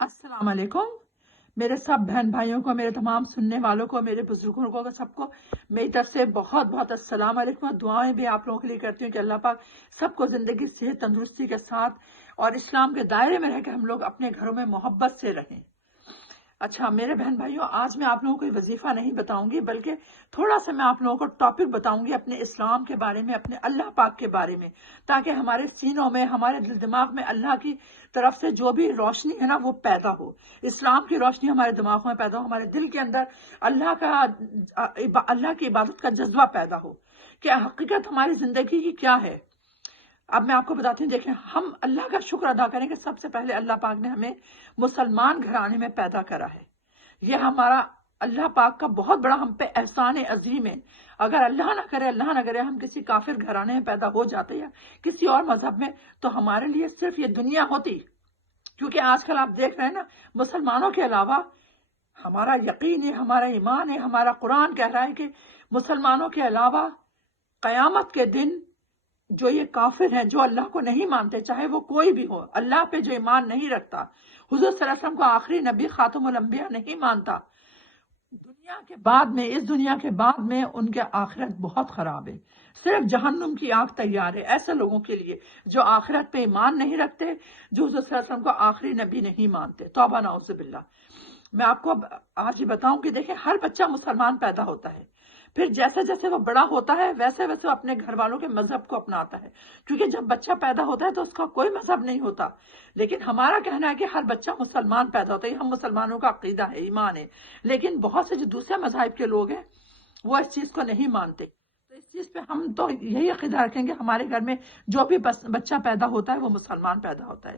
السلام علیکم میرے سب بہن بھائیوں کو، میرے تمام سننے والوں کو، میرے بزرگوں کو، سب کو میری طرف سے بہت بہت السلام علیکم. اور دعائیں بھی آپ لوگوں کے لیے کرتی ہوں کہ اللہ پاک سب کو زندگی صحت تندرستی کے ساتھ اور اسلام کے دائرے میں رہ کے ہم لوگ اپنے گھروں میں محبت سے رہیں. اچھا میرے بہن بھائیوں، آج میں آپ لوگوں کو کوئی وظیفہ نہیں بتاؤں گی، بلکہ تھوڑا سا میں آپ لوگوں کو ٹاپک بتاؤں گی اپنے اسلام کے بارے میں، اپنے اللہ پاک کے بارے میں، تاکہ ہمارے سینوں میں، ہمارے دل دماغ میں اللہ کی طرف سے جو بھی روشنی ہے نا وہ پیدا ہو. اسلام کی روشنی ہمارے دماغوں میں پیدا ہو، ہمارے دل کے اندر اللہ کی عبادت کا جذبہ پیدا ہو کہ حقیقت ہماری زندگی کی کیا ہے. اب میں آپ کو بتاتی ہوں، دیکھیں ہم اللہ کا شکر ادا کریں کہ سب سے پہلے اللہ پاک نے ہمیں مسلمان گھرانے میں پیدا کرا ہے. یہ ہمارا اللہ پاک کا بہت بڑا ہم پہ احسان عظیم ہے. اگر اللہ نہ کرے ہم کسی کافر گھرانے میں پیدا ہو جاتے یا کسی اور مذہب میں، تو ہمارے لیے صرف یہ دنیا ہوتی. کیونکہ آج کل آپ دیکھ رہے ہیں نا، مسلمانوں کے علاوہ ہمارا یقین ہے، ہمارا ایمان ہے، ہمارا قرآن کہہ رہا ہے کہ مسلمانوں کے علاوہ قیامت کے دن جو یہ کافر ہیں، جو اللہ کو نہیں مانتے، چاہے وہ کوئی بھی ہو، اللہ پہ جو ایمان نہیں رکھتا، حضور صلی اللہ علیہ وسلم کو آخری نبی خاتم الانبیاء نہیں مانتا، اس دنیا کے بعد میں ان کے آخرت بہت خراب ہے. صرف جہنم کی آگ تیار ہے ایسے لوگوں کے لیے جو آخرت پہ ایمان نہیں رکھتے، جو حضور صلی اللہ علیہ وسلم کو آخری نبی نہیں مانتے. توبہ نعوذ باللہ. میں آپ کو آج یہ بتاؤں کہ دیکھیں ہر بچہ مسلمان پیدا ہوتا ہے، پھر جیسے جیسے وہ بڑا ہوتا ہے ویسے ویسے وہ اپنے گھر والوں کے مذہب کو اپناتا ہے. کیونکہ جب بچہ پیدا ہوتا ہے تو اس کا کوئی مذہب نہیں ہوتا، لیکن ہمارا کہنا ہے کہ ہر بچہ مسلمان پیدا ہوتا ہے. ہم مسلمانوں کا عقیدہ ہے، ایمان ہے. لیکن بہت سے جو دوسرے مذاہب کے لوگ ہیں وہ اس چیز کو نہیں مانتے. تو اس چیز پہ ہم تو یہی عقیدہ رکھیں گے ہمارے گھر میں جو بھی بچہ پیدا ہوتا ہے وہ مسلمان پیدا ہوتا ہے.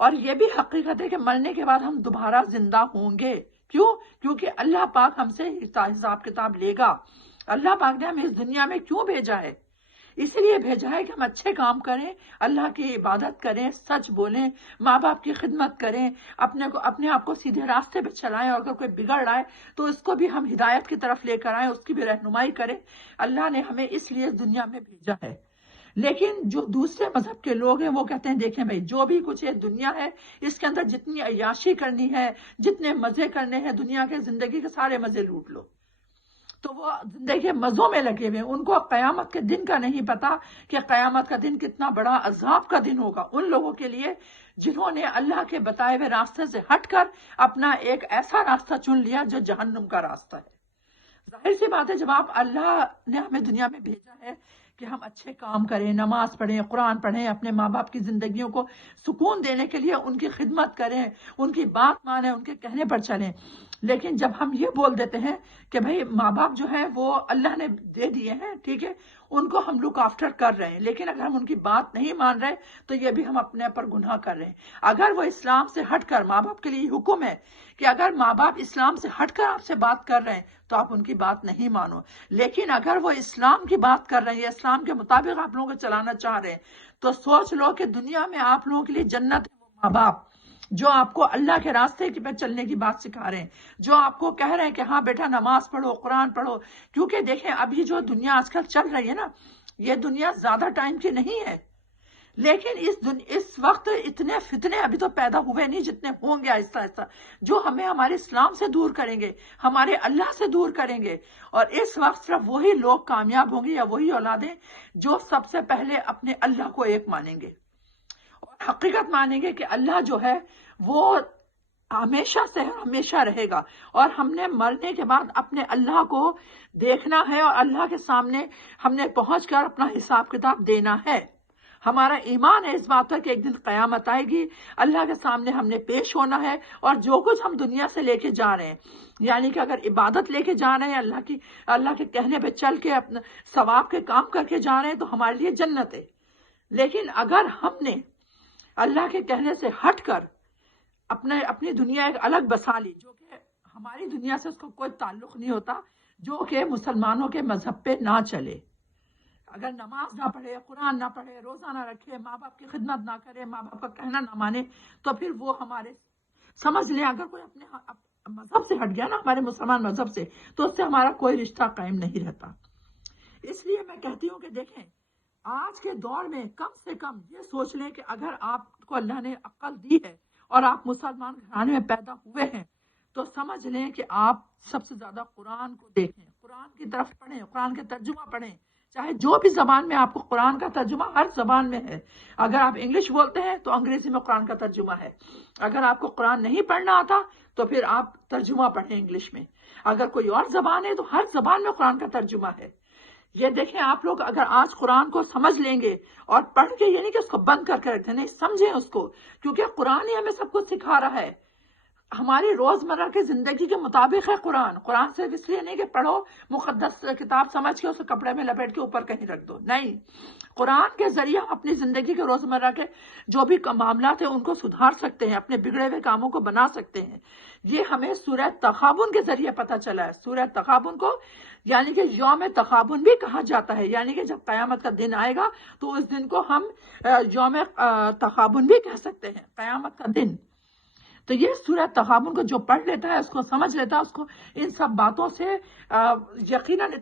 اور یہ بھی حقیقت ہے کہ مرنے کے بعد ہم دوبارہ زندہ ہوں گے. کیوں؟ کیونکہ اللہ پاک ہم سے حساب کتاب لے گا. اللہ پاک نے ہمیں اس دنیا میں کیوں بھیجا ہے؟ اس لیے بھیجا ہے کہ ہم اچھے کام کریں، اللہ کی عبادت کریں، سچ بولیں، ماں باپ کی خدمت کریں، اپنے آپ کو سیدھے راستے پہ چلائیں، اور اگر کوئی بگڑ رہا ہے تو اس کو بھی ہم ہدایت کی طرف لے کر آئیں، اس کی بھی رہنمائی کریں. اللہ نے ہمیں اس لیے اس دنیا میں بھیجا ہے. لیکن جو دوسرے مذہب کے لوگ ہیں وہ کہتے ہیں دیکھیں بھائی جو بھی کچھ یہ دنیا ہے اس کے اندر جتنی عیاشی کرنی ہے، جتنے مزے کرنے ہیں دنیا کے، زندگی کے سارے مزے لوٹ لو. تو وہ زندگی کے مزوں میں لگے ہوئے ہیں. ان کو قیامت کے دن کا نہیں پتا کہ قیامت کا دن کتنا بڑا عذاب کا دن ہوگا ان لوگوں کے لیے جنہوں نے اللہ کے بتائے ہوئے راستے سے ہٹ کر اپنا ایک ایسا راستہ چن لیا جو جہنم کا راستہ ہے. ظاہر سی بات ہے، جب اللہ نے ہمیں دنیا میں بھیجا ہے کہ ہم اچھے کام کریں، نماز پڑھیں، قرآن پڑھیں، اپنے ماں باپ کی زندگیوں کو سکون دینے کے لیے ان کی خدمت کریں، ان کی بات مانیں، ان کے کہنے پر چلیں. لیکن جب ہم یہ بول دیتے ہیں کہ بھائی ماں باپ جو ہیں وہ اللہ نے دے دیے ہیں، ٹھیک ہے، ان کو ہم لک آفٹر کر رہے ہیں، لیکن اگر ہم ان کی بات نہیں مان رہے تو یہ بھی ہم اپنے پر گناہ کر رہے ہیں. اگر وہ اسلام سے ہٹ کر، ماں باپ کے لیے حکم ہے کہ اگر ماں باپ اسلام سے ہٹ کر آپ سے بات کر رہے ہیں تو آپ ان کی بات نہیں مانو. لیکن اگر وہ اسلام کی بات کر رہے ہیں، اسلام کے مطابق آپ لوگوں کو چلانا چاہ رہے ہیں، تو سوچ لو کہ دنیا میں آپ لوگوں کے لیے جنت ہے. وہ ماں باپ جو آپ کو اللہ کے راستے پہ چلنے کی بات سکھا رہے ہیں، جو آپ کو کہہ رہے ہیں کہ ہاں بیٹا نماز پڑھو، قرآن پڑھو. کیونکہ دیکھیں ابھی جو دنیا آج کل چل رہی ہے نا، یہ دنیا زیادہ ٹائم کی نہیں ہے. لیکن اس وقت اتنے فتنے ابھی تو پیدا ہوئے نہیں جتنے ہوں گے آہستہ آہستہ، جو ہمیں ہمارے اسلام سے دور کریں گے، ہمارے اللہ سے دور کریں گے. اور اس وقت صرف وہی لوگ کامیاب ہوں گے یا وہی اولادیں جو سب سے پہلے اپنے اللہ کو ایک مانیں گے اور حقیقت مانیں گے کہ اللہ جو ہے وہ ہمیشہ سے ہمیشہ رہے گا. اور ہم نے مرنے کے بعد اپنے اللہ کو دیکھنا ہے اور اللہ کے سامنے ہم نے پہنچ کر اپنا حساب کتاب دینا ہے. ہمارا ایمان ہے اس بات پر کہ ایک دن قیامت آئے گی، اللہ کے سامنے ہم نے پیش ہونا ہے، اور جو کچھ ہم دنیا سے لے کے جا رہے ہیں، یعنی کہ اگر عبادت لے کے جا رہے ہیں، اللہ کے کہنے پہ چل کے اپنا ثواب کے کام کر کے جا رہے ہیں، تو ہمارے لیے جنت ہے. لیکن اگر ہم نے اللہ کے کہنے سے ہٹ کر اپنی دنیا ایک الگ بسا لی، جو کہ ہماری دنیا سے اس کو کوئی تعلق نہیں ہوتا، جو کہ مسلمانوں کے مذہب پہ نہ چلے، اگر نماز نہ پڑھے، قرآن نہ پڑھے، روزہ نہ رکھے، ماں باپ کی خدمت نہ کرے، ماں باپ کا کہنا نہ مانے، تو پھر وہ ہمارے، سمجھ لیں اگر کوئی اپنے مذہب سے ہٹ گیا نا، ہمارے مسلمان مذہب سے، تو اس سے ہمارا کوئی رشتہ قائم نہیں رہتا. اس لیے میں کہتی ہوں کہ دیکھیں آج کے دور میں کم سے کم یہ سوچ لیں کہ اگر آپ کو اللہ نے عقل دی ہے اور آپ مسلمان گھرانے میں پیدا ہوئے ہیں تو سمجھ لیں کہ آپ سب سے زیادہ قرآن کو دیکھیں، قرآن کی طرف پڑھیں، قرآن کے ترجمہ پڑھیں، چاہے جو بھی زبان میں آپ کو قرآن کا ترجمہ ہر زبان میں ہے. اگر آپ انگلش بولتے ہیں تو انگریزی میں قرآن کا ترجمہ ہے. اگر آپ کو قرآن نہیں پڑھنا آتا تو پھر آپ ترجمہ پڑھیں انگلش میں. اگر کوئی اور زبان ہے تو ہر زبان میں قرآن کا ترجمہ ہے. یہ دیکھیں آپ لوگ اگر آج قرآن کو سمجھ لیں گے اور پڑھ کے، یعنی کہ اس کو بند کر کے رکھ دیں، نہیں سمجھیں اس کو، کیونکہ قرآن ہی ہمیں سب کچھ سکھا رہا ہے. ہماری روزمرہ کی زندگی کے مطابق ہے قرآن. قرآن صرف اس لیے نہیں کہ پڑھو مقدس کتاب سمجھ کے اسے کپڑے میں لپیٹ کے اوپر کہیں رکھ دو، نہیں. قرآن کے ذریعے ہم اپنی زندگی کے روزمرہ کے جو بھی معاملات ہیں ان کو سدھار سکتے ہیں، اپنے بگڑے ہوئے کاموں کو بنا سکتے ہیں. یہ ہمیں سورہ تغابن کے ذریعے پتہ چلا ہے. سورہ تغابن کو یعنی کہ یوم تغابن بھی کہا جاتا ہے، یعنی کہ جب قیامت کا دن آئے گا تو اس دن کو ہم یوم تغابن بھی کہہ سکتے ہیں، قیامت کا دن. تو یہ سورہ تغابن کو جو پڑھ لیتا ہے، اس کو سمجھ لیتا ہے، اس کو ان سب باتوں سے یقیناً